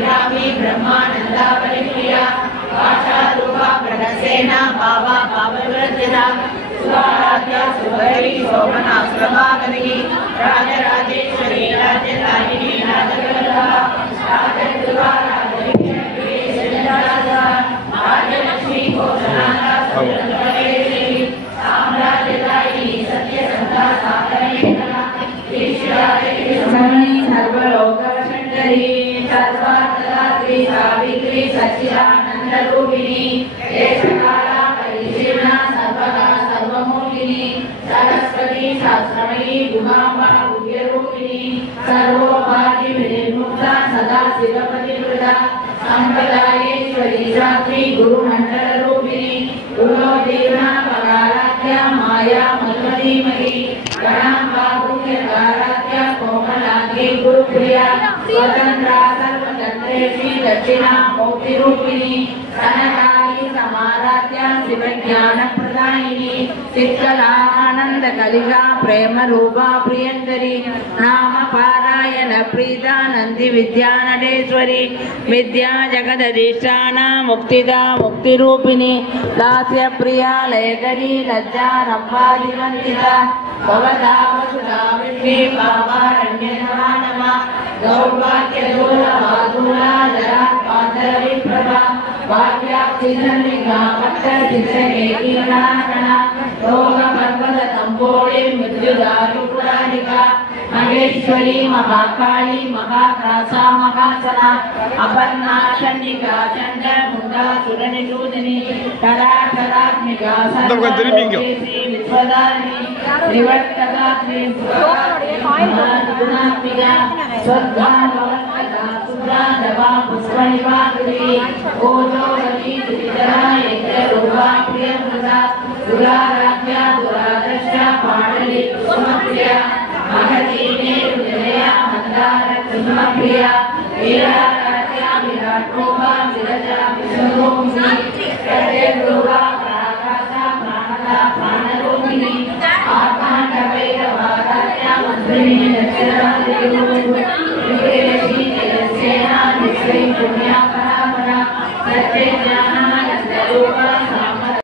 श्रीरामी ब्रह्मानंदा परिप्रिया भाषारूपा प्रणसेना भावा भावव्रजदा स्वाराध्या सुभैरी शोभना प्रभाकरी राजराजेश्वरी राजधारिणी राजगर्भा राजगर्भा राजलक्ष्मी श्रीराजा राजलक्ष्मी घोषणादा सुरंधरेश्वरी साम्राज्यदायिनी सत्यसंधा साधनेकरा ईश्वरी सर्वलोकवशंकरी सर्वार्थदात्री सावित्री सच्चिदानंदरूपिणी देशकाला परिशीर्णा सर्वदा सर्वमोहिनी सरस्वती शास्त्रमयी गुणांबा गुह्यरूपिणी सर्वोपाधि विनिर्मुक्ता सदा शिवपतिवृता संप्रदायेश्वरी शास्त्री गुरुमंडलरूपिणी गुरोदीर्णा पराराध्या माया मधुमतीमयी गणांबा गुह्यकाराध्या कोमलांगी गुरुप्रिया स्वतंत्रा सर्वतंत्रेशी दक्षिणा मोक्तिरूपिणी कनकाली समाराध्या शिवज्ञानप्रदायिनी चित्कलानंद कलिका प्रेम रूपा प्रियंकरी नाम पारायण प्रीता नंदी विद्यानटेश्वरी विद्या जगदधिष्ठाना मुक्तिदा मुक्तिरूपिणी दास्य प्रिया लयकरी लज्जा रंभादिवंदिता भवदा वसुधा विष्णु पावारण्यनवा नमः गौर्वाक्यदूला जरा पादविप्रभा वाक्याप्तिधनिका पट्टचित्रकेकीर्णाकणा रोगपर्वततम्बोळि मृत्युदारुपुराणिका महेश्वरी महाकाली महात्रासा महासना अपर्णा चण्डिका चण्डमुण्डा सुरनिषूदिनी कराटरात्मिका सर्वलोकेशी विश्वदारिणी निवर्तदात्री गुणात्मिका स्वद्धा भवत्कदा सुद्रा दवा पुष्पनिवाकुली ओजोवती त्रितरा यज्ञरूपा प्रियमृता दुराराध्या दुरादर्शा पाटली कुसुमप्रिया महती मेरुनिलया मंदार कुसुमप्रिया वीराराध्या विराटोपा विरजा विष्णुरूपिणी प्रत्यग्रूपा प्राकाशा प्राणदा प्राणरूपिणी आत्माण्डभैरवाराध्या मंत्रिणी दक्षिणादिरूपिणी